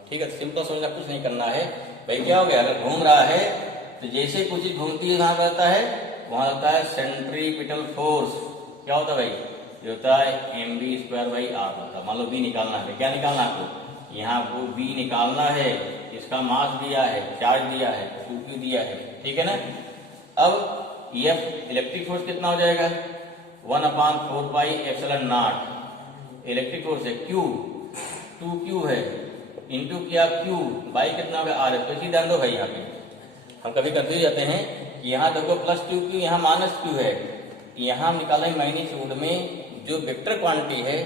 ठीक है, सिंपल समझना, कुछ नहीं करना है भाई। क्या हो गया, अगर घूम रहा है तो जैसे कुछ घूमती है वहां रहता है, वहां होता है सेंट्रीपिटल फोर्स। क्या होता है भाई, ये होता है mv²/r होता है। मान लो v निकालना है, क्या निकालना है आपको, यहाँ आपको v निकालना है, इसका मास दिया है, चार्ज दिया है, 2q दिया है। ठीक है ना। अब F इलेक्ट्रिक फोर्स कितना हो जाएगा, 1/4πε0 इलेक्ट्रिक फोर्स है, Q 2q है, इंटू क्या Q बाई कितना होगा R है। तो इसी ध्यान दो भाई, यहाँ पे हम कभी कंफ्यूज जाते हैं कि यहाँ देखो +2q, यहाँ -q है। यहाँ निकालें मैग्नीट्यूड में जो वेक्टर क्वांटिटी है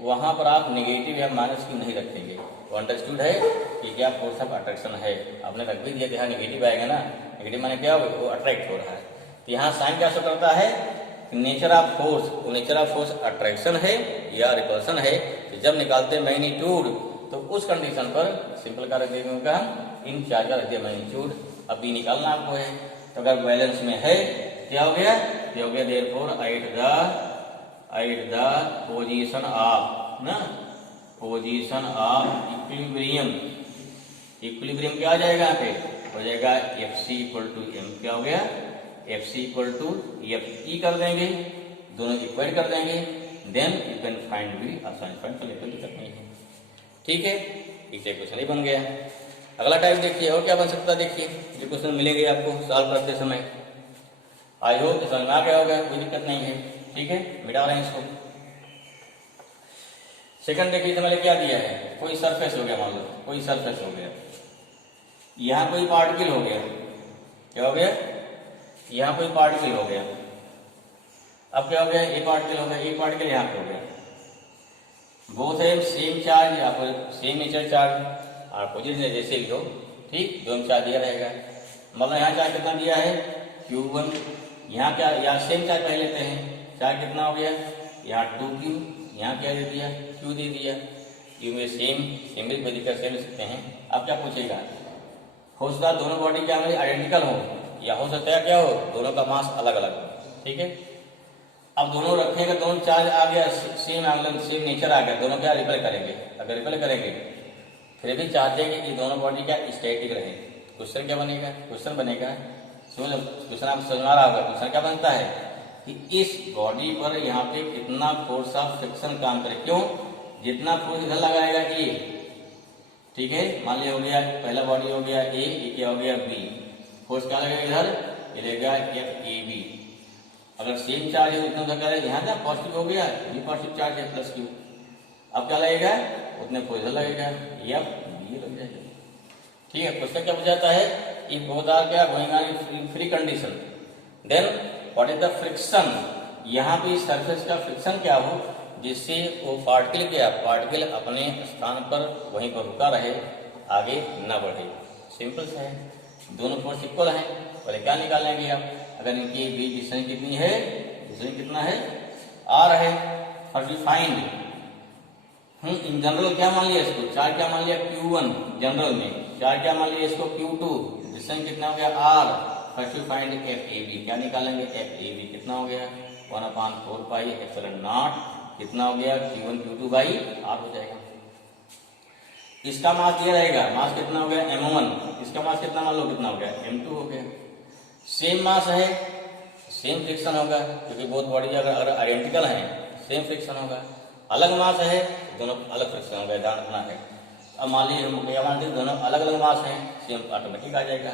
वहां पर आप नेगेटिव या -q नहीं रखेंगे। तो अंडरस्टूड है कि क्या फोर्स ऑफ अट्रैक्शन है, आपने रख भी दिया, यहाँ नेगेटिव आएगा ना, नेगेटिव माने क्या होगा, वो अट्रैक्ट हो रहा है। तो यहाँ साइन क्या शो करता है, नेचर ऑफ फोर्स, वो नेचर ऑफ फोर्स अट्रैक्शन है या रिपल्सन है। जब निकालते हैं मैग्नीट्यूड तो उस कंडीशन पर सिंपल का रख देंगे हम, इन चार्ज का रख दिया मैग्नीट्यूड। अब भी निकालना आपको है, तो अगर बैलेंस में है क्या हो गया, ये हो गया therefore at the position of ना, पोजीशन ऑफ इक्विलिब्रियम। इक्विलिब्रियम क्या आ जाएगा यहाँ पे, हो जाएगा Fc = m। क्या हो गया, Fc = Fe कर देंगे, दोनों इक्वेट कर देंगे, then you can find v, आसान फाइंड कर ले, कोई दिक्कत नहीं है। ठीक है, एक क्वेश्चन ही बन गया। अगला टाइप देखिए, और क्या बन सकता है, देखिए जो क्वेश्चन मिलेंगे आपको सॉल्व करते समय। आई होप समझ में आ गया होगा, कोई दिक्कत नहीं है। ठीक है, मिटा रहे हैं इसको। सेकंड देखिए, तो मैंने क्या दिया है, कोई सरफेस हो गया, मान लो कोई सरफेस हो गया, यहाँ कोई पार्टिकल हो गया, क्या हो गया, यहाँ कोई पार्टिकल हो गया। अब क्या हो गया, एक पार्टिकल हो गया, एक पार्टिकल यहाँ पे हो गया, बोथ है सेम चार्ज या फिर सेम नेचर चार्ज, अपोजिट जैसे भी हो। ठीक, दोनों चार्ज दिया रहेगा। मतलब यहाँ चार्ज कितना दिया है, Q1, यहाँ क्या, यहाँ सेम चार्ज पहले लेते हैं, चार्ज कितना हो गया, यहाँ 2q, यहाँ क्या दे दिया, Q दे दिया। यू में सेम सिंबल पे दिक्कत सेम सकते हैं। अब क्या पूछेगा, हो सकता है दोनों बॉडी क्या आइडेंटिकल हो, या हो सकता है क्या हो, दोनों का मास अलग अलग हो। ठीक है, अब दोनों रखेंगे, दोनों चार्ज आ गया, सेम एंगल सेम नेचर आ गया, दोनों क्या रिपेल करेंगे। अगर रिपेल करेंगे फिर भी चाहते हैं कि दोनों बॉडी क्या स्टैटिक रहे। क्वेश्चन क्या बनेगा, क्वेश्चन बनेगा, क्वेश्चन आप समझ आ रहा होगा, क्वेश्चन क्या बनता है कि इस बॉडी पर यहाँ पे कितना फोर्स ऑफ फ्रिक्शन काम करे। क्यों, जितना फोर्स इधर लगाएगा ए, ठीक है, मान लिया हो गया पहला बॉडी हो गया ए, ये क्या हो गया बी, फोर्स क्या लगेगा इधर, ये लगेगा FAB। अगर सेम चार्ज है उतना क्या लगेगा, यहाँ ना पॉजिटिव हो गया, भी पॉजिटिव चार्ज है +q, अब क्या लगेगा, उतने फोर्स इधर लगेगा, FB लग जाएगा। ठीक है, क्वेश्चन क्या पूछाता है, इफ बोथ आर क्या going on in free condition, then what is the friction. यहाँ पे सरफेस का फ्रिक्शन क्या हो, जिससे वो पार्टिकल अपने स्थान पर वहीं पर रुका रहे, आगे न बढ़े। सिंपल सा है, दोनों फोर्स इक्वल है। पहले क्या निकालेंगे आप, अगर इनकी बीच डिस्टेंस कितनी है, डिस्टेंस कितना है, R है, और फाइंड इन जनरल क्या मान लिया इसको, चार्ज क्या मान लिया Q1 जनरल में, चार्ज क्या मान लिया इसको Q2, डिस्टेंस कितना हो गया R, first you find FAB, क्या निकालेंगे FAB कितना हो गया 1/4πε0 कितना हो गया Q1 Q2 बाई R हो जाएगा। इसका मास दिया रहेगा, मास कितना हो गया M1, इसका मास कितना मान लो कितना हो गया M2 हो गया। सेम मास है सेम फ्रिक्शन होगा, क्योंकि बोथ बॉडी अगर आइडेंटिकल हैं सेम फ्रिक्शन होगा। अलग मास है दोनों अलग फ्रिक्शन होगा, ध्यान रखना है। अब मान लीजिए हम क्या मानते हैं दोनों अलग अलग मास हैं, सेम ऑटोमेटिक आ जाएगा।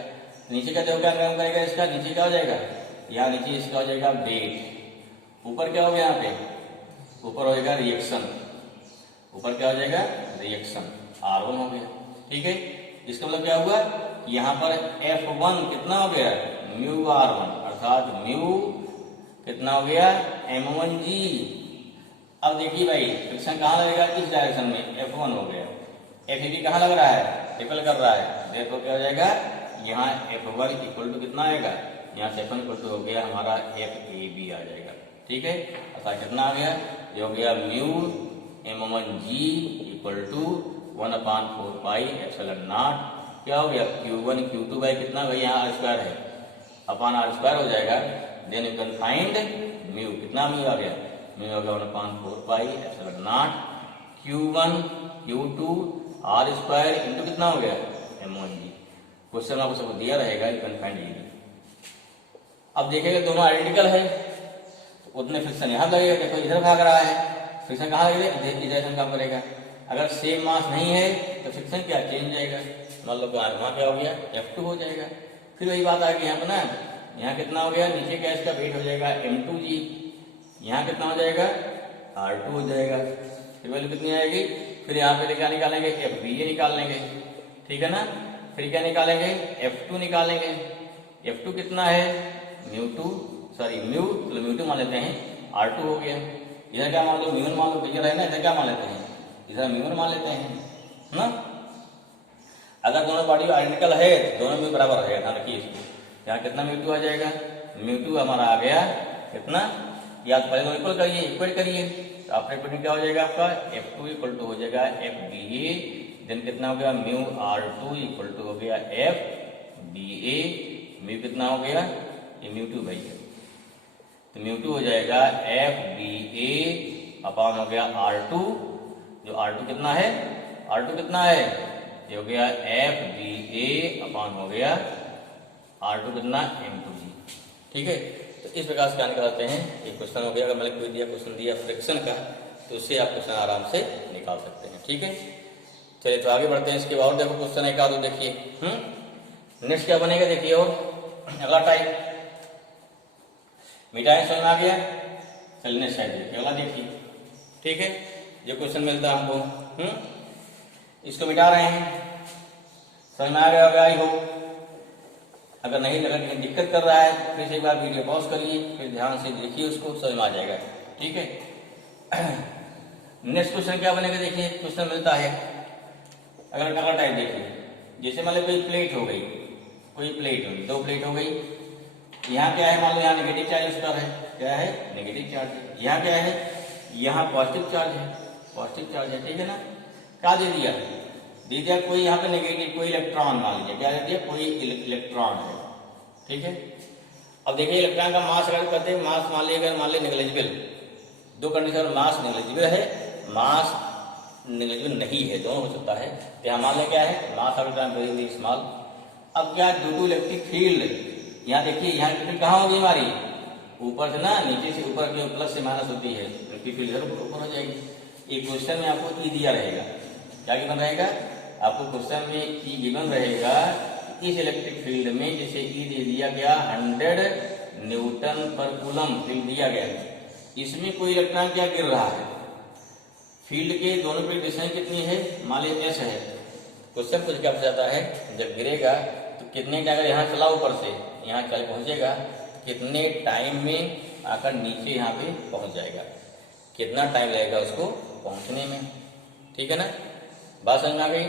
नीचे का जो क्या काम करेगा इसका, नीचे क्या हो जाएगा, यहाँ नीचे इसका हो जाएगा वेट, ऊपर क्या हो गया यहाँ पे, ऊपर हो जाएगा रिएक्शन, ऊपर क्या हो जाएगा रिएक्शन R1 हो गया। ठीक है, इसका मतलब क्या हुआ, यहाँ पर F1 कितना हो गया म्यू R1, अर्थात म्यू कितना हो गया M1G। अब देखिए भाई फ्रिक्शन कहाँ लगेगा, इस डायरेक्शन में F1 हो गया, FEB कहाँ लग रहा है, रिपल कर रहा है, देखो क्या हो जाएगा यहाँ F1 इक्वल टू कितना आएगा, यहाँ से F1 इक्वल टू हो गया हमारा FAB आ जाएगा। ठीक है, अर्थात कितना आ गया, ये हो गया म्यू M1G इक्वल टू 1/4πε0 क्या हो गया Q1 Q2 बाई कितना भाई यहाँ R² है अपान R² हो जाएगा। Then you can find mu, कितना म्यू आ गया, म्यू हो गया 1/4πε0 Q1 Q2 R² इंटू कितना हो गया M1G। क्वेश्चन आपको सबको दिया रहेगा, यू कैन फाइंड इजी। अब देखेगा दोनों आइडेंटिकल है तो उतने फ्रिक्शन यहाँ लगेगा, देखो इधर भाग रहा है, फ्रिक्शन कहाँ लगेगा इधर काम करेगा। अगर सेम मास नहीं है तो फ्रिक्शन क्या चेंज जाएगा, मान लो वहाँ क्या हो गया F2 हो जाएगा। फिर वही बात आ गई यहाँ पर ना, यहाँ कितना हो गया नीचे का इसका वेट हो जाएगा M2G, यहाँ कितना हो जाएगा R2 हो जाएगा। फिर वैल्यू कितनी आएगी, फिर यहाँ पे क्या निकालेंगे FBA निकाल लेंगे, ठीक है ना। फिर क्या निकालेंगे F2 निकालेंगे, F2 कितना है म्यू2 मान लेते हैं R2 हो गया। इधर क्या मान लो म्यू मान लो, इधर है ना, इधर क्या मान लेते हैं इधर म्यू मान लेते हैं ना। अगर दोनों बॉडी आइडेंटिकल है तो दोनों में बराबर रहेगा, ध्यान रखिए इसको। यहाँ कितना म्यू2 आ जाएगा, म्यू2 हमारा आ गया कितना, या पहले दोनों इक्वल करिए, इक्वेट करिए तो आपका इक्वेशन क्या हो जाएगा आपका F2 इक्वल टू हो जाएगा FBA, देन कितना हो गया म्यू R2 इक्वल टू हो गया FBA, म्यू कितना हो गया ये म्यू2 भाई है तो म्यू2 हो जाएगा FBA अपान हो गया R2, जो R2 कितना है, R2 कितना है ये हो गया FBA अपान हो गया R2 कितना M2G। ठीक है, तो इस प्रकार से क्या निकालते हैं, एक क्वेश्चन हो गया। अगर मैंने कोई दिया क्वेश्चन दिया फ्रिक्शन का तो उससे आप क्वेश्चन आराम से निकाल सकते हैं। ठीक है, चलिए तो आगे बढ़ते हैं। इसके बाद देखो क्वेश्चन एक आध देखिए, नेक्स्ट क्या बनेगा देखिए। और अगला टाइप मिटाएं, समझ में आ गया, चलिए नेक्स्ट टाइप देखिए, अगला देखिए। ठीक है, जो क्वेश्चन मिलता है हमको, इसको मिटा रहे हैं, समझ में आ गया होगा आई होप। अगर नहीं लगा कहीं दिक्कत कर रहा है फिर से एक बार वीडियो पॉज करिए, फिर ध्यान से देखिए उसको, समझ में आ जाएगा। ठीक है, नेक्स्ट क्वेश्चन क्या बनेगा देखिए। क्वेश्चन मिलता है अगर अगला टाइप देखिए, जैसे मान लो कोई प्लेट हो गई, कोई प्लेट होगी, दो प्लेट हो गई, यहाँ क्या है मान लो यहाँ नेगेटिव चार्ज उसका है, क्या है नेगेटिव चार्ज, यहाँ क्या है यहाँ पॉजिटिव चार्ज है, पॉजिटिव चार्ज है। ठीक है ना, क्या दे दिया, दे दिया कोई यहाँ पे नेगेटिव, कोई इलेक्ट्रॉन मान लीजिए, क्या दे दिया कोई इलेक्ट्रॉन है। ठीक है, अब देखिए इलेक्ट्रॉन का मास अगर करते हैं, मास मान लीजिए मान लीजिए नेग्लिजिबल, दो कंडीशन, मास नेग्लिजिबल है, मास नेग्लिजिबल नहीं है, दोनों हो सकता है। तो यहाँ मान लें क्या है मास ऑफ वेरी स्मॉल। अब क्या ड्यू टू इलेक्ट्रिक फील्ड, यहाँ देखिए यहाँ इलेक्ट्रिक कहाँ होगी हमारी, ऊपर से ना, नीचे से ऊपर की प्लस से माइनस होती है, इलेक्ट्रिक फील्ड इधर ऊपर हो जाएगी। एक क्वेश्चन में आपको ई दिया रहेगा, क्या गिवन रहेगा आपको क्वेश्चन में ई गिवन रहेगा, इस इलेक्ट्रिक फील्ड में जैसे ई दे दिया गया 100 न्यूटन पर कूलम फील्ड दिया गया, इसमें कोई इलेक्ट्रॉन क्या गिर रहा है, फील्ड के दोनों पे डिस्टेंस कितनी है, मान लीजिए एस है। क्वेश्चन कुछ क्या जाता है, जब गिरेगा तो कितने टाइम, अगर यहाँ चला ऊपर से यहाँ चल पहुंचेगा, कितने टाइम में आकर नीचे यहाँ पे पहुंच जाएगा, कितना टाइम लगेगा उसको पहुंचने में। ठीक है ना, बात समझ में आ गई।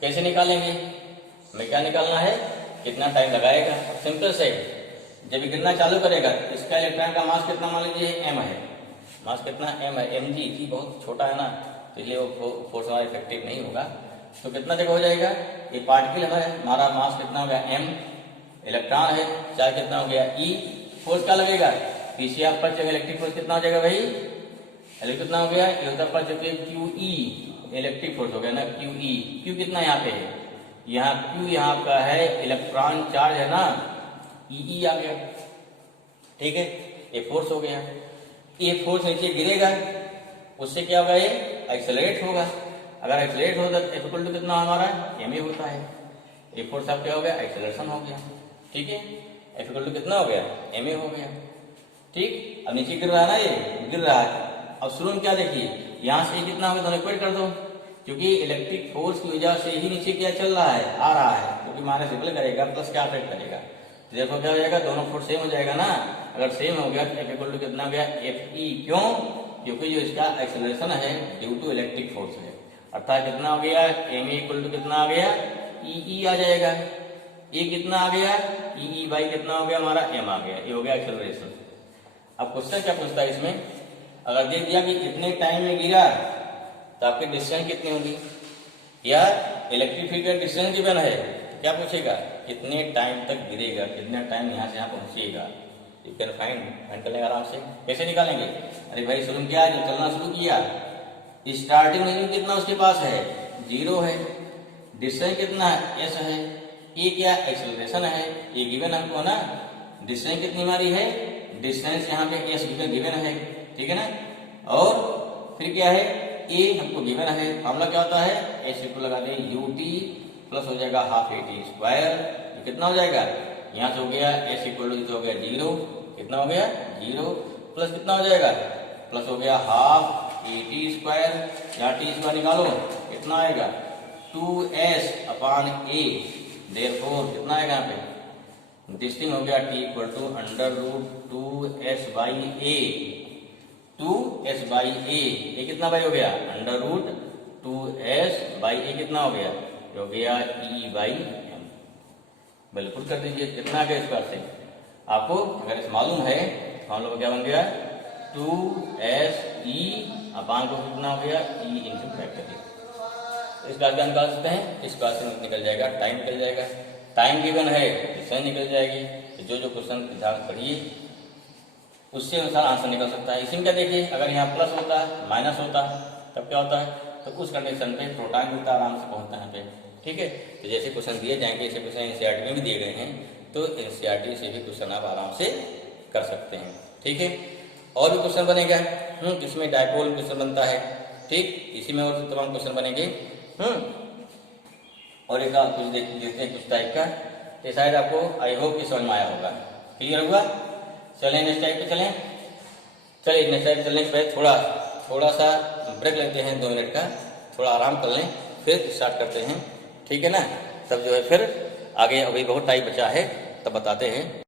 कैसे निकालेंगे, हमें क्या निकालना है, कितना टाइम लगाएगा। सिंपल से जब गिरना चालू करेगा इसका इलेक्ट्रॉन का मास कितना मान लीजिए m है, मास कितना m है, mg बहुत छोटा है ना, तो इसलिए वो फोर्स हमारा इफेक्टिव नहीं होगा। तो कितना जगह हो जाएगा, ये पार्टिकल हमारा मास कितना हो गया m, इलेक्ट्रॉन है, चार्ज कितना हो गया e, फोर्स क्या लगेगा पीछे आप पर जगह इलेक्ट्रिक फोर्स कितना हो जाएगा भाई, इलेक्ट्रिक कितना हो गया, ये होता पर जगह क्यू ई, इलेक्ट्रिक फोर्स हो गया ना क्यू ई। क्यू कितना यहाँ पे है, यहाँ क्यू यहाँ का है इलेक्ट्रॉन चार्ज है ना, ई आ गया, ठीक है, ये फोर्स हो गया। ये फोर्स नीचे गिरेगा, उससे क्या होगा, ये एक्सेलरेट होगा। अगर एक्सेलरेट होगा तो इक्वल टू कितना हमारा एम ए होता है। ये फोर्स अब क्या हो गया, एक्सेलरेशन हो गया, ठीक है, इक्वल टू कितना हो गया, एम ए हो गया, ठीक। अब नीचे गिर रहा है ना, ये गिर रहा है। अब शुरू में क्या देखिए, यहाँ से कितना होगा, दोनों इक्वेट कर दो, क्योंकि इलेक्ट्रिक फोर्स की वजह से ही नीचे क्या चल रहा है, आ रहा है, क्योंकि माइनस रिपल करेगा प्लस क्या अट्रैक्ट करेगा, देखो क्या हो जाएगा, दोनों फोर्स सेम हो जाएगा ना। अगर सेम हो गया तो एफ इक्वल टू कितना हो गया, एफ ई। क्यों, क्योंकि जो इसका एक्सेलरेशन है ड्यू टू इलेक्ट्रिक फोर्स है, अर्थात कितना हो गया, एम ए इक्वल टू कितना आ गया, ई आ जाएगा। ये कितना आ गया, ई बाई कितना हो गया हमारा, एम आ गया, ये हो गया एक्सेलरेशन। अब क्वेश्चन क्या पूछता है इसमें, अगर दे दिया कि इतने टाइम में गिरा तो आपकी डिस्टेंस कितनी होगी, या इलेक्ट्रिक फील्ड का डिस्टेंस गिवन है, क्या पूछेगा, कितने टाइम तक गिरेगा, कितना टाइम यहाँ से यहाँ पहुंचेगा। यू कैन फाइंड कर लेंगे आराम से। कैसे निकालेंगे, अरे भाई शुरू में क्या है, जब चलना शुरू किया स्टार्टिंग में कितना उसके पास है, 0 है, डिस्टेंस कितना है, एस है, ये क्या एक्सेलरेशन है, ये गिवन हमको ना, डिस्टेंस कितनी हमारी है, डिस्टेंस यहाँ पे एस गिवन है, ठीक है ना। और फिर क्या है, ए हमको गिवन है, फॉर्मूला क्या होता है, एस इक्वल लगा दे यू टी प्लस हो जाएगा हाफ ए टी स्क्वायर, कितना हो जाएगा, यहाँ से हो गया एस इक्वल टू हो गया 0, कितना हो गया 0, प्लस कितना हो जाएगा, प्लस हो गया हाफ ए टी स्क्वायर, यहाँ टी स्क्वायर निकालो कितना आएगा 2s अपॉन ए, देयरफॉर कितना आएगा यहाँ पे, डिस्टिंग हो गया T equal to under root 2s by A, 2s by A, ये कितना बाई हो गया, अंडर रूट 2s बाई ए कितना हो गया, हो गया ई बाई एम। बिल्कुल कर दीजिए, कितना आ गया इस बार से आपको अगर इस मालूम है, हम लोग क्या बन गया 2s ई अपान को कितना हो गया, ई इंटू फैक्टर। इस बात का निकाल सकते हैं, इस बात से निकल जाएगा, टाइम निकल जाएगा, टाइम गिवन है डिस्टेंस निकल जाएगी। तो जो क्वेश्चन ध्यान पढ़िए उससे अनुसार आंसर निकल सकता है। इसी में क्या देखिए, अगर यहाँ प्लस होता माइनस होता तब क्या होता है, तो उस कंडीशन पे प्रोटॉन मिलता आराम से पहुंचता है यहाँ पे, ठीक है। तो जैसे क्वेश्चन दिए जाएंगे, ऐसे क्वेश्चन एनसीईआरटी में भी दिए गए हैं, तो एनसीईआरटी से भी क्वेश्चन आप आराम से कर सकते हैं, ठीक है। और भी क्वेश्चन बनेगा, जिसमें डायपोल क्वेश्चन बनता है, ठीक, इसी में और तमाम क्वेश्चन बनेंगे, और एक कुछ देखते हैं कुछ टाइप का, तो शायद आपको आई होप कि समझ में आया होगा, क्लियर हुआ। चलें नेक्स्ट टाइप पे चलें, चलिए नेक्स्ट टाइप चलने के पहले थोड़ा सा ब्रेक लेते हैं 2 मिनट का, थोड़ा आराम कर लें, फिर स्टार्ट करते हैं, ठीक है ना। तब जो है फिर आगे अभी बहुत टाइप बचा है तब बताते हैं।